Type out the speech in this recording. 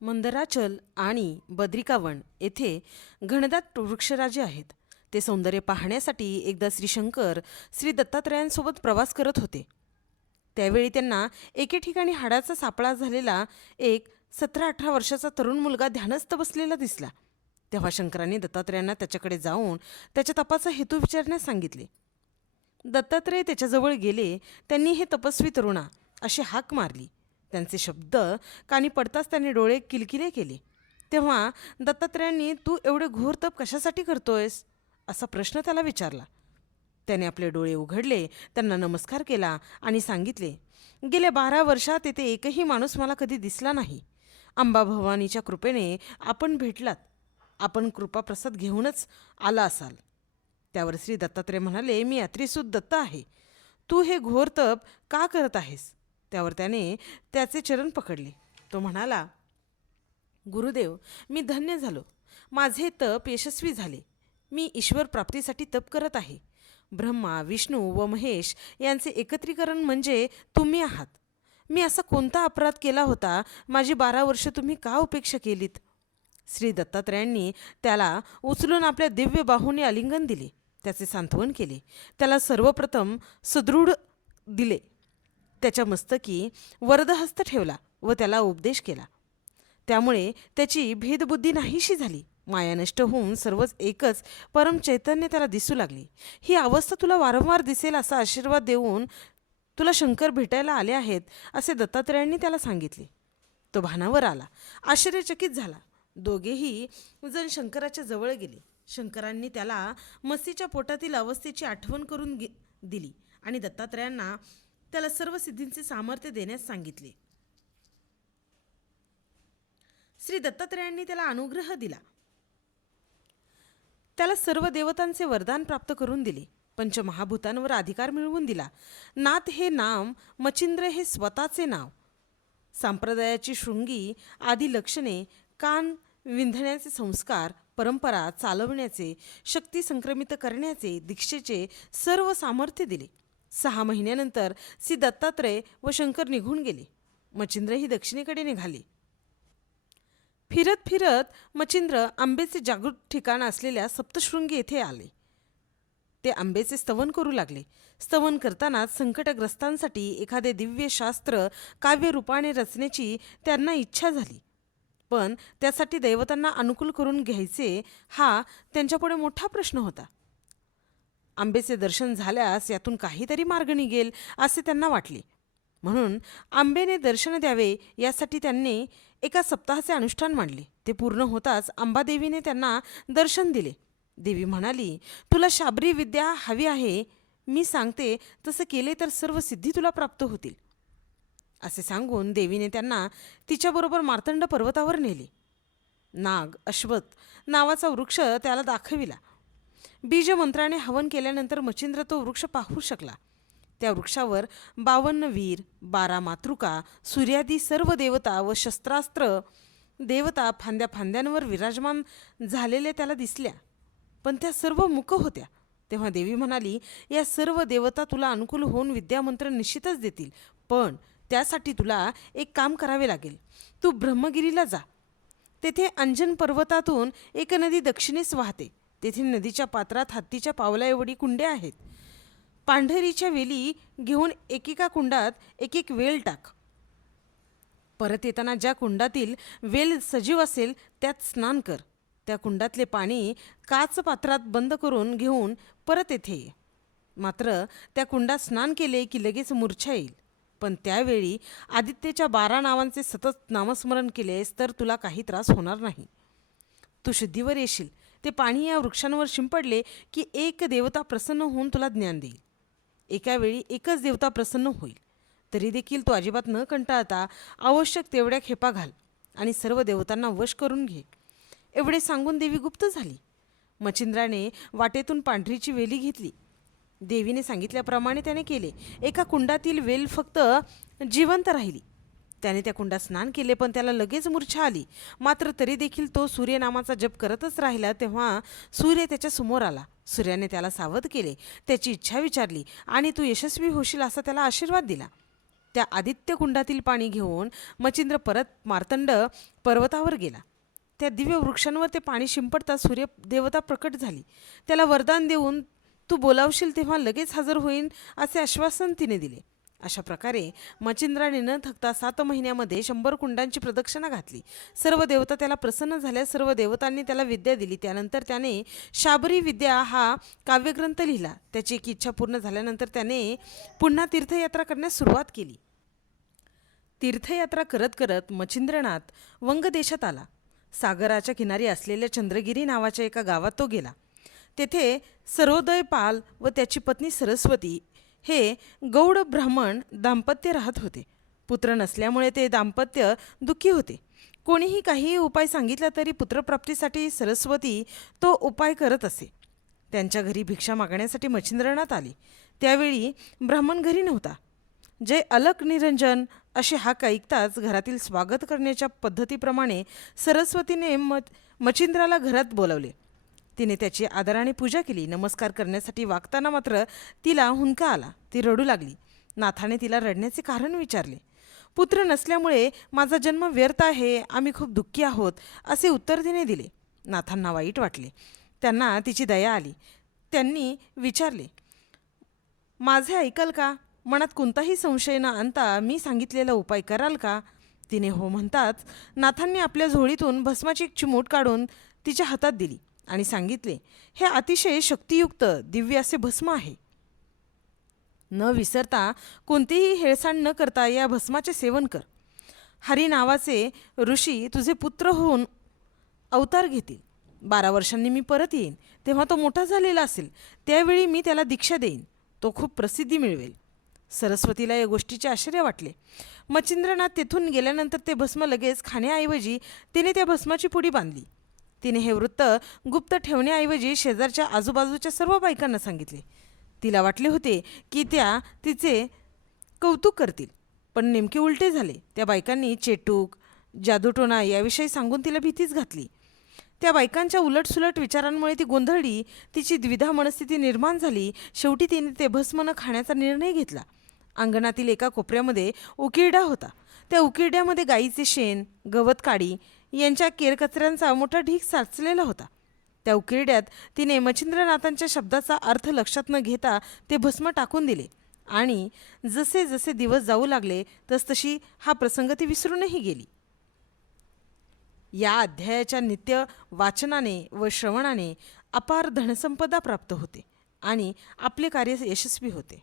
मंदराचल आणि बद्रिकावन येथे घनदाट वृक्षराजे आहेत. ते सौंदर्य पाहण्यासाठी एकदा श्री शंकर श्री दत्तात्रयांसोबत प्रवास करत होते. त्यावेळी त्यांना एके ठिकाणी हाडाचा सापळा झालेला एक 17-18 वर्षाचा तरुण मुलगा ध्यानस्थ बसलेला दिसला. तेव्हा शंकरांनी दत्तात्रयांना त्याच्याकडे जाऊन त्याच्या तपाचा हेतू विचारण्यास सांगितले. दत्तात्रय त्याच्याजवळ गेले. त्यांनी हे तपस्वी तरुणा अशी हाक मारली. त्यांचे शब्द कानी पडताच त्याने डोळे किलकिले केले. तेव्हा दत्तात्रयांनी तू एवढे घोर तप कशासाठी करतोयस असा प्रश्न त्याला विचारला. त्याने आपले डोळे उघडले, त्यांना नमस्कार केला आणि सांगितले, गेल्या 12 वर्षात येथे एकही माणूस मला कधी दिसला नाही. अंबाभवानीच्या कृपेने आपण भेटलात. आपण कृपाप्रसाद घेऊनच आला असाल. त्यावर श्री दत्तात्रय म्हणाले, मी यात्रीसूत दत्त आहे. तू हे घोर तप का करत आहेस? त्यावर त्याने त्याचे चरण पकडले. तो म्हणाला, गुरुदेव, मी धन्य झालो. माझे तप यशस्वी झाले. मी ईश्वर प्राप्तीसाठी तप करत आहे. ब्रह्मा, विष्णू व महेश यांचे एकत्रीकरण म्हणजे तुम्ही आहात. मी असा कोणता अपराध केला होता? माझी 12 वर्ष तुम्ही का उपेक्षा केलीत? श्री दत्तात्रयांनी त्याला उचलून आपल्या दिव्य बाहूने आलिंगन दिले. त्याचे सांत्वन केले. त्याला सर्वप्रथम सुदृढ दिले. त्याच्या मस्तकी वरदहस्त ठेवला व त्याला उपदेश केला. त्यामुळे त्याची भेदबुद्धी नाहीशी झाली. माया नष्ट होऊन सर्वच एकच परम चैतन्य त्याला दिसू लागले. ही अवस्था तुला वारंवार दिसेल असा आशीर्वाद देऊन तुला शंकर भेटायला आले आहेत असे दत्तात्रयांनी त्याला सांगितले. तो भानावर आला, आश्चर्यचकित झाला. दोघेही जण शंकराच्या जवळ गेले. शंकरांनी त्याला मसीच्या पोटातील अवस्थेची आठवण करून दिली आणि दत्तात्रयांना त्याला सर्व सिद्धींचे सामर्थ्य देण्यास सांगितले. श्री दत्तात्रयांनी त्याला अनुग्रह दिला. त्याला सर्व देवतांचे वरदान प्राप्त करून दिले. पंचमहाभूतांवर अधिकार मिळवून दिला. नाथ हे नाम, मचिंद्र हे स्वतःचे नाव. संप्रदायाची शृंगी आदी लक्षणे, कान विंधण्याचे संस्कार, परंपरा चालवण्याचे, शक्ती संक्रमित करण्याचे, दीक्षेचे सर्व सामर्थ्य दिले. 6 महिन्यानंतर श्री दत्तात्रय व शंकर निघून गेले. मचिंद्रही दक्षिणेकडे निघाले. फिरत फिरत मचिंद्र आंबेचे जागृत ठिकाण असलेल्या सप्तशृंगी येथे आले. ते आंबेचे स्तवन करू लागले. स्तवन करतानाच संकटग्रस्तांसाठी एखादे दिव्य शास्त्र काव्यरूपाने रचण्याची त्यांना इच्छा झाली. पण त्यासाठी दैवतांना अनुकूल करून घ्यायचे हा त्यांच्यापुढे मोठा प्रश्न होता. आंबेचे दर्शन झाल्यास यातून काहीतरी मार्ग निघेल असे त्यांना वाटले. म्हणून आंबेने दर्शन द्यावे यासाठी त्यांनी एका सप्ताहाचे अनुष्ठान मांडले. ते पूर्ण होताच अंबादेवीने त्यांना दर्शन दिले. देवी म्हणाली, तुला शाबरी विद्या हवी आहे. मी सांगते तसे केले तर सर्व सिद्धी तुला प्राप्त होतील. असे सांगून देवीने त्यांना तिच्याबरोबर मार्तंड पर्वतावर नेले. नाग अश्वत्थ नावाचा वृक्ष त्याला दाखविला. बीजमंत्राने हवन केल्यानंतर मचिंद्र तो वृक्ष पाहू शकला. त्या वृक्षावर 52 वीर, 12 मातृका, सूर्यादी सर्व देवता व शस्त्रास्त्र देवता फांद्या फांद्यांवर विराजमान झालेल्या त्याला दिसल्या. पण त्या सर्व मुक होत्या. तेव्हा देवी म्हणाली, या सर्व देवता तुला अनुकूल होऊन विद्यामंत्र निश्चितच देतील. पण त्यासाठी तुला एक काम करावे लागेल. तू ब्रह्मगिरीला जा. तेथे अंजन पर्वतातून एक नदी दक्षिणेस वाहते. तेथे नदीच्या पात्रात हत्तीच्या पावला एवढी कुंडे आहेत. पांढरीच्या वेली घेऊन एकेका कुंडात एक एक वेल टाक. परत येताना ज्या कुंडातील वेल सजीव असेल त्यात स्नान कर. त्या कुंडातले पाणी काच पात्रात बंद करून घेऊन परत येथे ये. मात्र त्या कुंडात स्नान केले की लगेच मूर्छा येईल. पण त्यावेळी आदित्यच्या 12 नावांचे सतत नामस्मरण केलेस तर तुला काही त्रास होणार नाही. तू शुद्धीवर येशील. ते पाणी या वृक्षांवर शिंपडले की एक देवता प्रसन्न होऊन तुला ज्ञान देईल. एका वेळी एकच देवता प्रसन्न होईल. तरी देखील तू अजिबात न कंटाळता आवश्यक तेवढ्या खेपा घाल आणि सर्व देवतांना वश करून घे. एवढे सांगून देवी गुप्त झाली. मचिंद्राने वाटेतून पांढरीची वेली घेतली. देवीने सांगितल्याप्रमाणे त्याने केले. एका कुंडातील वेल फक्त जिवंत राहिली. त्याने त्या कुंडात स्नान केले पण त्याला लगेच मूर्छा आली. मात्र तरी देखील तो सूर्यनामाचा जप करतच राहिला. तेव्हा सूर्य त्याच्या समोर आला. सूर्याने त्याला सावध केले, त्याची इच्छा विचारली आणि तू यशस्वी होशील असा त्याला आशीर्वाद दिला. त्या आदित्य कुंडातील पाणी घेऊन मच्छिंद्र परत मार्तंड पर्वतावर गेला. त्या दिव्य वृक्षांवर ते पाणी शिंपडता सूर्यदेवता प्रकट झाली. त्याला वरदान देऊन तू बोलावशील तेव्हा लगेच हजर होईन असे आश्वासन तिने दिले. अशा प्रकारे मच्छिंद्राने न थकता 7 महिन्यामध्ये 100 कुंडांची प्रदक्षिणा घातली. सर्व देवता त्याला प्रसन्न झाल्या. सर्व देवतांनी त्याला विद्या दिली. त्यानंतर त्याने शाबरी विद्या हा काव्यग्रंथ लिहिला. त्याची एक इच्छा पूर्ण झाल्यानंतर त्याने पुन्हा तीर्थयात्रा करण्यास सुरुवात केली. तीर्थयात्रा करत करत मच्छिंद्रनाथ वंग देशात आला. सागराच्या किनारी असलेल्या चंद्रगिरी नावाच्या एका गावात तो गेला. तेथे सरोदय पाल व त्याची पत्नी सरस्वती हे गौड ब्राह्मण दाम्पत्य राहत होते. पुत्र नसल्यामुळे ते दाम्पत्य दुःखी होते. कोणीही काहीही उपाय सांगितला तरी पुत्रप्राप्तीसाठी सरस्वती तो उपाय करत असे. त्यांच्या घरी भिक्षा मागण्यासाठी मच्छिंद्रनाथ आले. त्यावेळी ब्राह्मण घरी नव्हता. जय अलक निरंजन अशी हाक ऐकताच घरातील स्वागत करण्याच्या पद्धतीप्रमाणे सरस्वतीने मच्छिंद्राला घरात बोलावले. तिने त्याची आदराने पूजा केली. नमस्कार करण्यासाठी वागताना मात्र तिला हुंदका आला. ती रडू लागली. नाथाने तिला रडण्याचे कारण विचारले. पुत्र नसल्यामुळे माझा जन्म व्यर्थ आहे, आम्ही खूप दुःखी आहोत असे उत्तर तिने दिले. नाथांना वाईट वाटले. त्यांना तिची दया आली. त्यांनी विचारले, माझे ऐकाल का? मनात कोणताही संशय न आणता मी सांगितलेला उपाय कराल का? तिने हो म्हणताच नाथांनी आपल्या झोळीतून भस्माची एक चिमूट काढून तिच्या हातात दिली आणि सांगितले, हे अतिशय शक्तियुक्त दिव्य असे भस्म आहे. न विसरता कोणतीही हेळसांड न करता या भस्माचे सेवन कर. हरी नावाचे ऋषी तुझे पुत्र होऊन अवतार घेतील. 12 वर्षांनी मी परत येईन. तेव्हा तो मोठा झालेला असेल. त्यावेळी मी त्याला दीक्षा देईन. तो खूप प्रसिद्धी मिळवेल. सरस्वतीला या गोष्टीचे आश्चर्य वाटले. मच्छिंद्रनाथ तेथून गेल्यानंतर ते भस्म लगेच खाण्याऐवजी तिने त्या भस्माची पुडी बांधली. तिने हे वृत्त गुप्त ठेवण्याऐवजी शेजारच्या आजूबाजूच्या सर्व बायकांना सांगितले. तिला वाटले होते की त्या तिचे कौतुक करतील, पण नेमके उलटे झाले. त्या बायकांनी चेटूक, जादूटोणा याविषयी सांगून तिला भीतीच घातली. त्या बायकांच्या उलटसुलट विचारांमुळे ती गोंधळली. तिची द्विधा मनस्थिती निर्माण झाली. शेवटी तिने ते भस्म न खाण्याचा निर्णय घेतला. अंगणातील एका कोपऱ्यामध्ये उकिरडा होता. त्या उकिरड्यामध्ये गाईचे शेण, गवत काडी यांच्या केरकचऱ्यांचा मोठा ढीग साचलेला होता. त्या उकिरड्यात तिने मच्छिंद्रनाथांच्या शब्दाचा अर्थ लक्षात न घेता ते भस्म टाकून दिले आणि जसे जसे दिवस जाऊ लागले तसतशी हा प्रसंग ती विसरूनही गेली. या अध्यायाच्या नित्य वाचनाने व श्रवणाने अपार धनसंपदा प्राप्त होते आणि आपले कार्य यशस्वी होते.